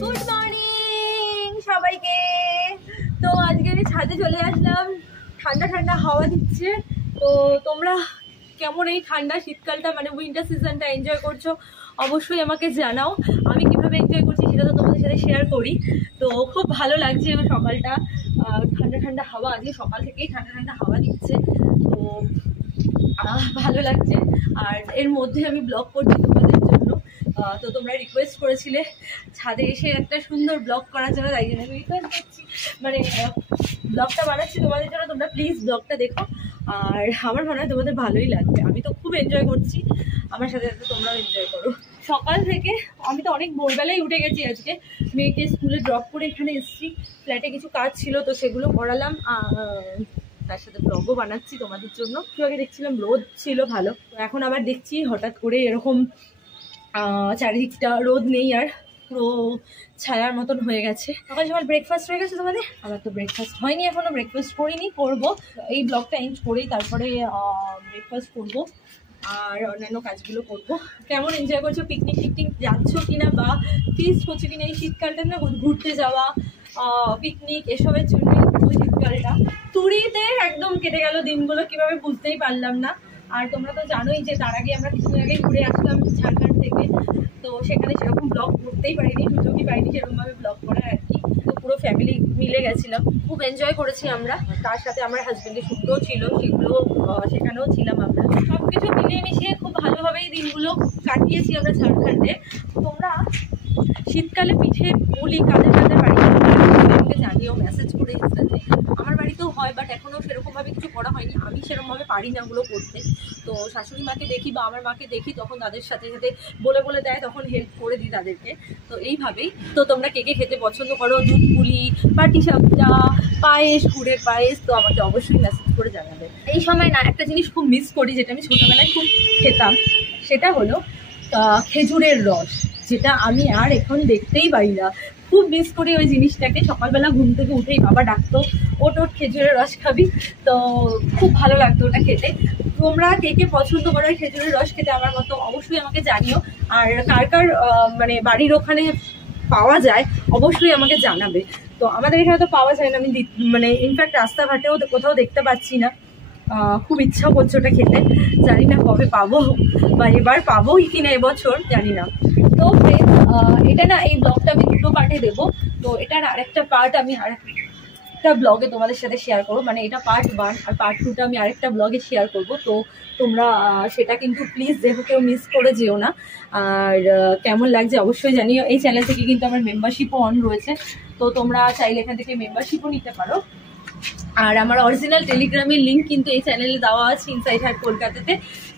Good morning সবাইকে। তো আজকে আমি ছাদে চলে আসলাম, ঠান্ডা ঠান্ডা হাওয়া দিচ্ছে। তো তোমরা কেমন এই ঠান্ডা শীতকালটা মানে উইন্টার সিজনটা এনজয় করছো অবশ্যই আমাকে জানাও। আমি কিভাবে এনজয় করছি সেটা তো তোমাদের সাথে শেয়ার করি। তো খুব ভালো লাগছে সকালটা, ঠান্ডা ঠান্ডা হাওয়া, আজকে সকাল থেকেই ঠান্ডা ঠান্ডা হাওয়া দিচ্ছে। তো ভালো লাগছে। আর এর মধ্যে আমি ব্লগ করছি তোমাদের জন্য। তো তোমরা রিকোয়েস্ট করেছিলে ছাদে এসে একটা সুন্দর ব্লগ করার জন্য, তাই জন্য আমি রিকোয়েস্ট করছি, মানে ব্লগটা বানাচ্ছি তোমাদের জন্য। তোমরা প্লিজ ব্লগটা দেখো, আর আমার মনে হয় তোমাদের ভালোই লাগবে। আমি তো খুব এনজয় করছি, আমার সাথে সাথে তোমরাও এনজয় করো। সকাল থেকে আমি তো অনেক ভোরবেলায় উঠে গেছি আজকে, মেয়েকে স্কুলে ড্রপ করে এখানে এসেছি। ফ্ল্যাটে কিছু কাজ ছিল তো সেগুলো করালাম, তার সাথে ব্লগও বানাচ্ছি তোমাদের জন্য। একটু আগে দেখছিলাম রোদ ছিল ভালো, এখন আবার দেখছি হঠাৎ করে এরকম চারিদিকটা রোদ নেই, আর পুরো ছায়ার মতন হয়ে গেছে। সকাল সকাল ব্রেকফাস্ট হয়ে গেছে তোমাদের? আমার তো ব্রেকফাস্ট হয়নি এখনো, ব্রেকফাস্ট করিনি, করবো। এই ব্লগটা এন্ড করেই তারপরে ব্রেকফাস্ট করবো আর অন্যান্য কাজগুলো করব। কেমন এনজয় করছো, পিকনিক টিকনিক যাচ্ছ কিনা বা ফিস্ট হচ্ছে কিনা? এই শীতকালটা না ঘুরতে যাওয়া, পিকনিক এসবের জন্য ওই শীতকালটা তুড়িতে একদম কেটে গেল দিনগুলো, কিভাবে বুঝতেই পারলাম না। আর তোমরা তো জানোই যে তার আগে আমরা কিছুদিন আগে ঘুরে আসলাম ঝাড়খণ্ড থেকে, তো সেখানে সেরকম ব্লগ করতেই পারিনি, সুযোগই পাইনি সেরকমভাবে ব্লগ করার আর কি। তো পুরো ফ্যামিলি মিলে গেছিলাম, খুব এনজয় করেছি আমরা। তার সাথে আমার হাজব্যান্ডের শুটও ছিল, সেগুলো সেখানেও ছিলাম আমরা। সব কিছু মিলিয়ে মিশিয়ে খুব ভালোভাবেই দিনগুলো কাটিয়েছি আমরা ঝাড়খণ্ডে। তোমরা শীতকালে পিঠে পুলি কাদের কাদের বাড়িতে আমাকে জানিও মেসেজ করে ইনস্টাতে। আমার বাড়িতেও হয়, বাট এখনও সেরকমভাবে কিছু করা হয়নি, আমি সেরকমভাবে পারি না ওগুলো করতে। তো শাশুড়ি মাকে দেখি বা আমার মাকে দেখি, তখন তাদের সাথে সাথে বলে দেয়, তখন হেল্প করে দিই তাদেরকে। তো এইভাবেই। তো তোমরা কে কে খেতে পছন্দ করো দুধ পুলি, পাটিসাপটা, পায়েস, গুড়ের পায়েস, তো আমাকে অবশ্যই মেসেজ করে জানাবে। এই সময় না একটা জিনিস খুব মিস করি, যেটা আমি ছোটোবেলায় খুব খেতাম, সেটা হলো খেজুরের রস, যেটা আমি আর এখন দেখতেই পাই না। খুব মিস করি ওই জিনিসটাকে। সকালবেলা ঘুম থেকে উঠেই বাবা ডাকতো, ওট খেজুরের রস খাবি, তো খুব ভালো লাগতো ওটা খেতে। তোমরা কে কে পছন্দ করো খেজুরের রস খেতে আমার মতো অবশ্যই আমাকে জানিও। আর কার কার মানে বাড়ির ওখানে পাওয়া যায় অবশ্যই আমাকে জানাবে। তো আমাদের এখানে তো পাওয়া যায় না, আমি মানে ইনফ্যাক্ট রাস্তাঘাটেও কোথাও দেখতে পাচ্ছি না। খুব ইচ্ছা করছে ওটা খেতে, জানি না কবে পাবো বা এবার পাবোই কিনা এবছর জানি না। তো এটা না, এই ব্লগটা আমি দুটো পার্টে দেবো। তো এটার আরেকটা পার্ট আমি আরেকটা ব্লগে তোমাদের সাথে শেয়ার করবো, মানে এটা পার্ট 1 আর পার্ট 2টা আমি আরেকটা ব্লগে শেয়ার করব। তো তোমরা সেটা কিন্তু প্লিজ দেখো, কেউ মিস করে যেও না। আর কেমন লাগছে অবশ্যই জানিও। এই চ্যানেল থেকে কিন্তু আমার মেম্বারশিপও অন রয়েছে, তো তোমরা চাইলে এখান থেকে মেম্বারশিপও নিতে পারো। আর আমার অরিজিনাল টেলিগ্রামের লিঙ্ক কিন্তু এই চ্যানেলে দেওয়া আছে, ইনসাইড হার্ট কলকাতাতে।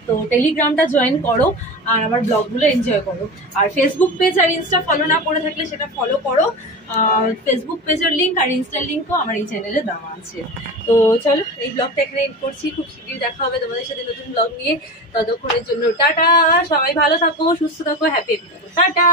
তো টেলিগ্রামটা জয়েন করো আর আমার ব্লগগুলো এনজয় করো। আর ফেসবুক পেজ আর ইনস্টা ফলো না করে থাকলে সেটা ফলো করো। ফেসবুক পেজের লিঙ্ক আর ইনস্টার লিঙ্কও আমার এই চ্যানেলে দেওয়া আছে। তো চলো, এই ব্লগটা এখানে এন্ড করছি। খুব শীঘ্রই দেখা হবে তোমাদের সাথে নতুন ব্লগ নিয়ে। ততক্ষণের জন্য টাটা, সবাই ভালো থাকো, সুস্থ থাকো, হ্যাপি থাকো, টাটা।